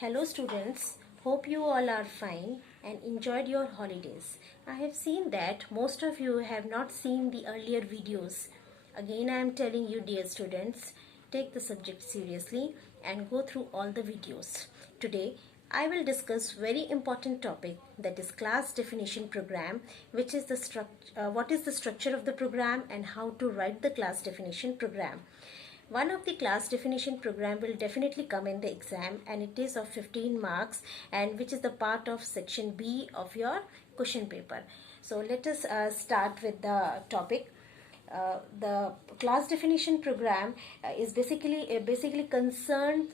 Hello students, hope you all are fine and enjoyed your holidays. I have seen that most of you have not seen the earlier videos. Again I am telling you dear students, take the subject seriously and go through all the videos. Today I will discuss very important topic, that is class definition program, which is what is the structure of the program and how to write the class definition program. One of the class definition program will definitely come in the exam, and it is of 15 marks, and which is the part of section B of your question paper. So let us start with the topic. The class definition program is basically concerned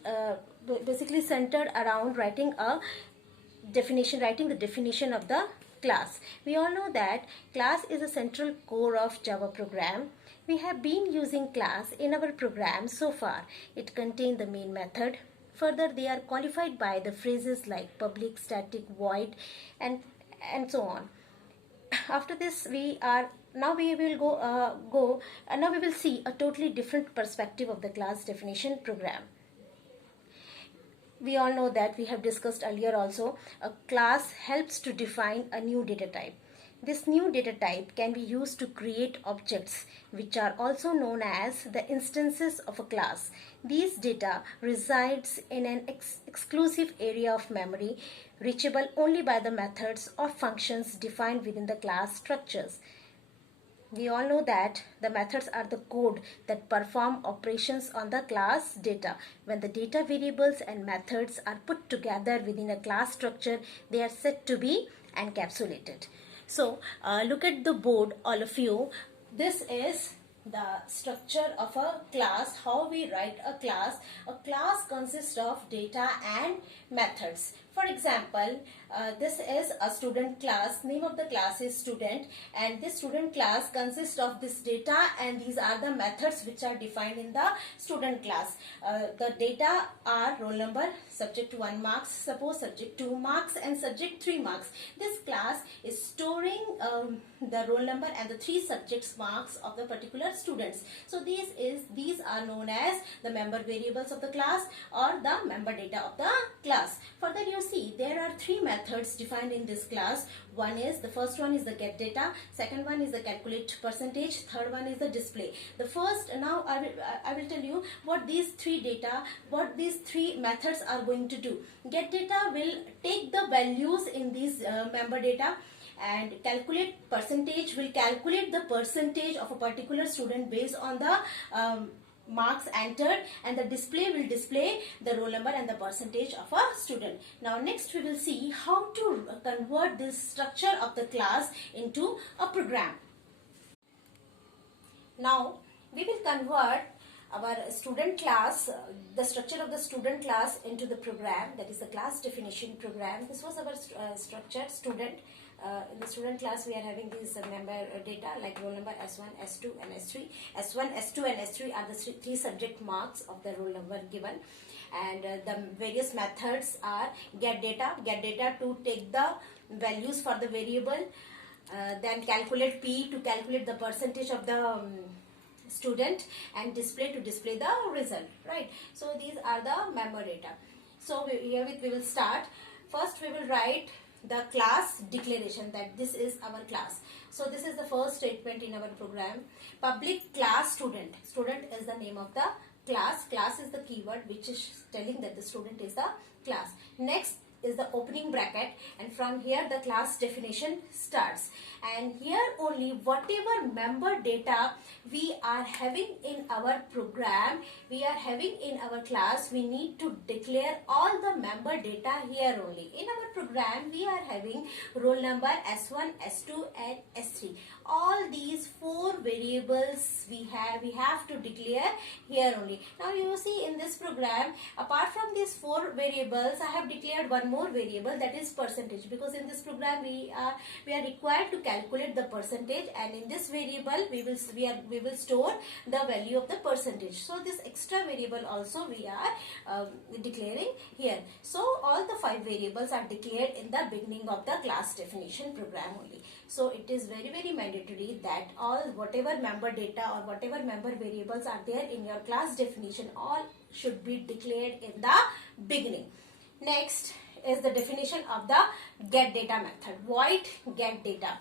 basically centered around writing the definition of the class. We all know that class is a central core of Java program. We have been using class in our program so far. It contains the main method. Further, they are qualified by the phrases like public, static, void, and so on. After this, we will see a totally different perspective of the class definition program. We all know that we have discussed earlier also, a class helps to define a new data type. This new data type can be used to create objects, which are also known as the instances of a class. These data resides in an exclusive area of memory, reachable only by the methods or functions defined within the class structures. We all know that the methods are the code that perform operations on the class data. When the data variables and methods are put together within a class structure, they are said to be encapsulated. So look at the board, all of you. This is the structure of a class, how we write a class. A class consists of data and methods. For example, this is a student class. Name of the class is student, and this student class consists of this data, and these are the methods which are defined in the student class. The data are roll number, subject 1 marks, suppose subject 2 marks, and subject 3 marks. This class is storing the roll number and the 3 subjects marks of the particular students. So these are known as the member variables of the class or the member data of the class. Further, you see there are 3 methods defined in this class. The first one is the get data, second one is the calculate percentage, third one is the display. Now I will tell you what these 3 methods are going to do. Get data will take the values in these member data, and calculate percentage will calculate the percentage of a particular student based on the marks entered, and the display will display the roll number and the percentage of a student. Now next we will see how to convert this structure of the class into a program. Now we will convert our student class, the structure of the student class, into the program, that is the class definition program. This was our structure student. In the student class we are having these member data like roll number S1, S2 and S3. S1, S2 and S3 are the 3 subject marks of the roll number given, and the various methods are get data to take the values for the variable, then calculate P to calculate the percentage of the student, and display to display the result, right? So these are the member data. So here we will start. First we will write the class declaration, that this is our class. So this is the first statement in our program. Public class student. Student is the name of the class. Class is the keyword which is telling that the student is the class. Next is the opening bracket, and from here the class definition starts, and here only whatever member data we are having in our program, we are having in our class, we need to declare all the member data here only. In our program we are having roll number S1, S2 and S3. All these 4 variables we have to declare here only. Now you see in this program, apart from these 4 variables, I have declared one more variable, that is percentage, because in this program we are required to calculate the percentage, and in this variable we will store the value of the percentage. So this extra variable also we are declaring here. So all the 5 variables are declared in the beginning of the class definition program only. So it is very mandatory that whatever member data or whatever member variables are there in your class definition, all should be declared in the beginning. Next is the definition of the get data method. Void get data.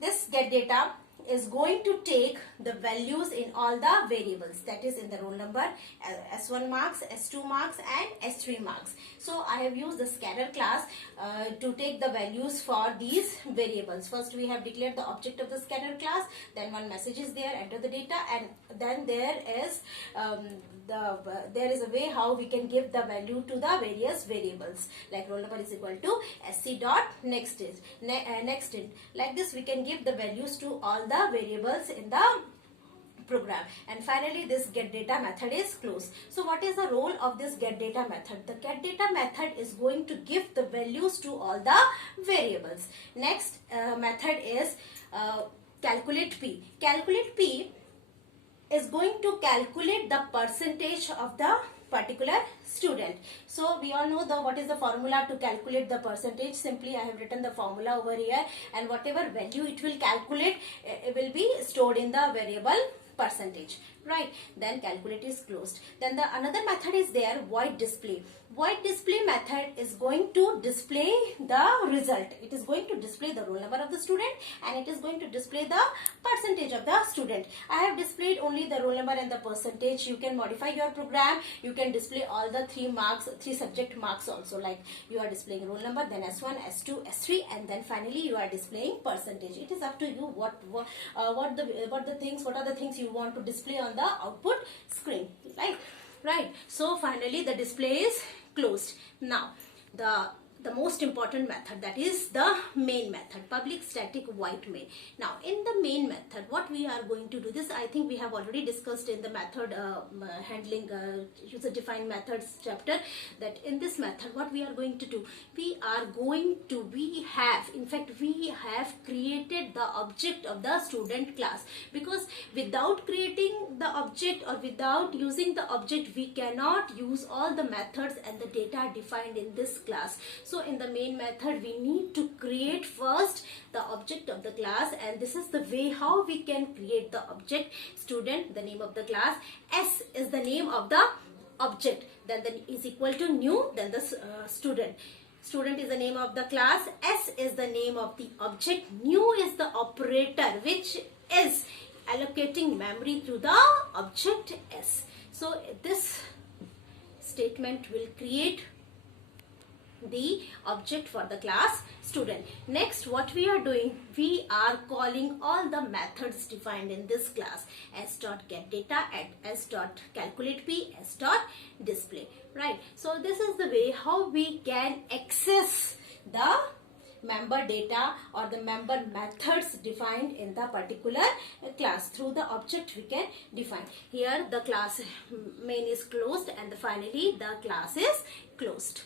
This get data is going to take the values in all the variables, that is in the roll number, S1 marks, S2 marks and S3 marks. So I have used the scatter class to take the values for these variables. First we have declared the object of the scatter class, then one message is there, enter the data, and then there is a way how we can give the value to the various variables, like roll number is equal to sc dot next int. Like this we can give the values to all the variables in the program, and finally this get data method is closed. So what is the role of this get data method? The get data method is going to give the values to all the variables. Next method is calculate p. Calculate p is going to calculate the percentage of the particular student. So we all know what is the formula to calculate the percentage. Simply I have written the formula over here, and whatever value it will calculate, it will be stored in the variable percentage, right? Then calculate is closed. Then the another method is there, void display. Void display method is going to display the result. It is going to display the roll number of the student, and it is going to display the percentage of the student. I have displayed only the roll number and the percentage. You can modify your program. You can display all the three subject marks also, like you are displaying roll number, then S1, S2, S3, and then finally you are displaying percentage. It is up to you what are the things you want to display on the output screen, right? So finally the display is closed. Now the most important method, that is the main method, public static void main. Now in the main method, what we are going to do, this I think we have already discussed in the method handling user defined methods chapter, that in this method what we are going to do, we have created the object of the student class, because without creating the object or without using the object, we cannot use all the methods and the data defined in this class. So in the main method we need to create first the object of the class, and this is the way how we can create the object. Student, the name of the class, S is the name of the object, then is equal to new, then the student. Student is the name of the class, S is the name of the object, new is the operator which is allocating memory to the object S. So this statement will create the object for the class student. Next, what we are doing, we are calling all the methods defined in this class: s dot get data, s dot calculate p, s dot display, right? So this is the way how we can access the member data or the member methods defined in the particular class. Through the object we can define. Here the class main is closed, and finally the class is closed.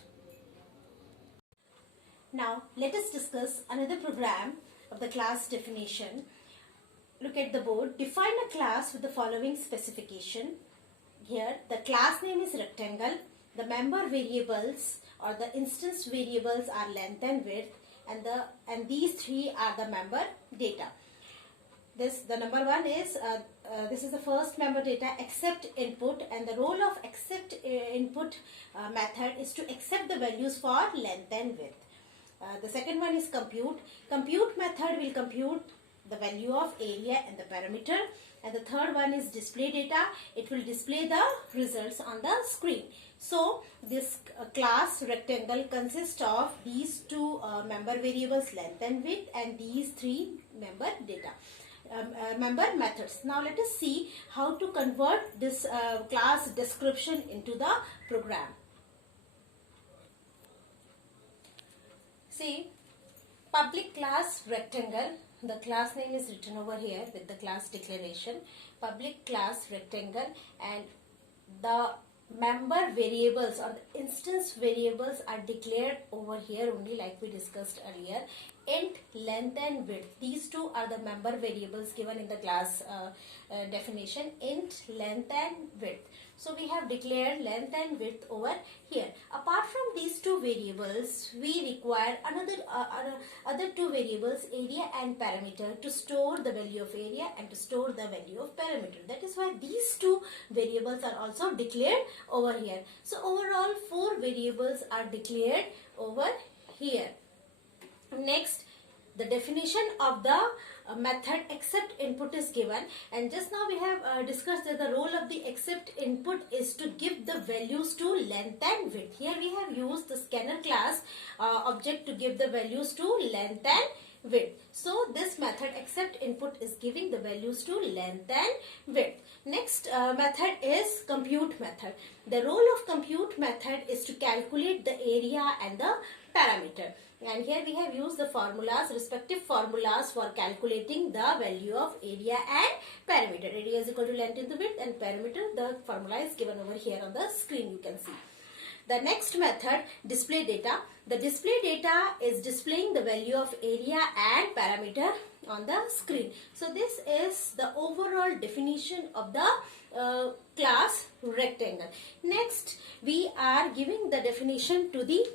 Now let us discuss another program of the class definition. Look at the board. Define a class with the following specification. Here the class name is rectangle. The member variables or the instance variables are length and width, and these three are the member data. The number one is this is the first member data, accept input, and the role of accept input method is to accept the values for length and width. The second one is compute. Compute method will compute the value of area and the parameter. And the third one is display data. It will display the results on the screen. So this class rectangle consists of these two member variables, length and width, and these three member data. Member methods. Now let us see how to convert this class description into the program. See, public class rectangle, the class name is written over here with the class declaration, public class rectangle, and the member variables or the instance variables are declared over here only, like we discussed earlier. Int, length and width, these two are the member variables given in the class definition, int, length and width. So we have declared length and width over here. Apart from these two variables, we require other two variables, area and perimeter, to store the value of area and to store the value of perimeter. That is why these two variables are also declared over here. So overall 4 variables are declared over here. Next, the definition of the method accept input is given, and just now we have discussed that the role of the accept input is to give the values to length and width. Here we have used the scanner class object to give the values to length and width. So this method accept input is giving the values to length and width. Next method is compute method. The role of compute method is to calculate the area and the parameter. And here we have used the formulas, respective formulas for calculating the value of area and perimeter. Area is equal to length into width, and perimeter, the formula is given over here on the screen, you can see. The next method, display data. The display data is displaying the value of area and parameter on the screen. So this is the overall definition of the class rectangle. Next, we are giving the definition to the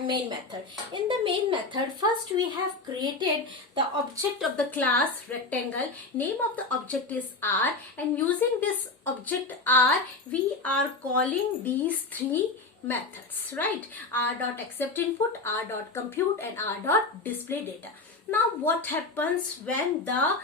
main method. In the main method, first we have created the object of the class rectangle. Name of the object is R, and using this object R, we are calling these 3 methods, right? R.accept input, R.compute, and R.display data. Now what happens when the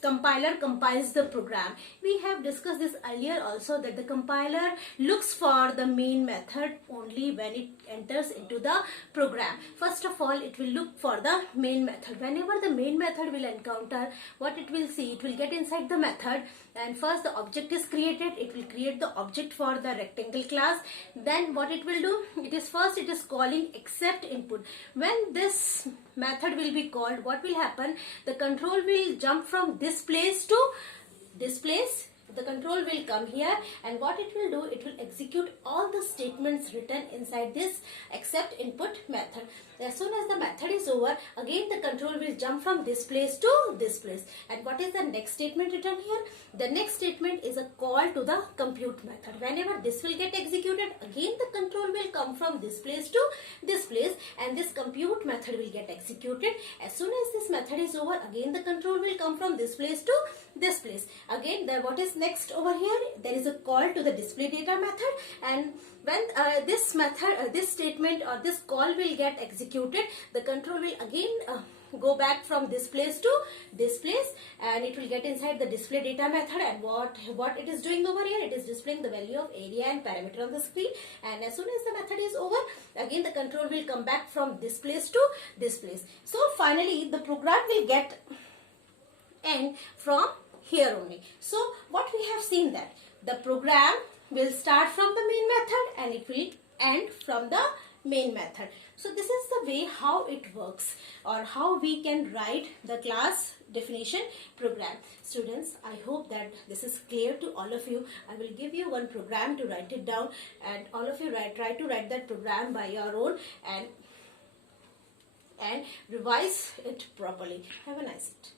compiler compiles the program? We have discussed this earlier also, that the compiler looks for the main method only when it enters into the program. First of all, it will look for the main method. Whenever the main method will encounter, what it will see, it will get inside the method, and first the object is created. It will create the object for the rectangle class. Then what it will do, it is calling accept input. When this method will be called, what will happen, the control will jump from this place to this place. The control will come here, and what it will do, it will execute all the statements written inside this accept input method. As soon as the method is over, again the control will jump from this place to this place. And what is the next statement written here? The next statement is a call to the compute method. Whenever this will get executed, again the control will come from this place to this place, and this compute method will get executed. As soon as this method is over, again the control will come from this place to this place. Again, what is next over here? There is a call to the display data method, and when this method, this statement or this call will get executed, the control will again go back from this place to this place, and it will get inside the display data method. And what it is doing over here, it is displaying the value of area and parameter on the screen. And as soon as the method is over, again the control will come back from this place to this place. So finally the program will get end from here only. So what we have seen, that the program will start from the main method and it will end from the main method. So this is the way how it works, or how we can write the class definition program. Students, I hope that this is clear to all of you. I will give you one program to write it down, and all of you try to write that program by your own and revise it properly. Have a nice day.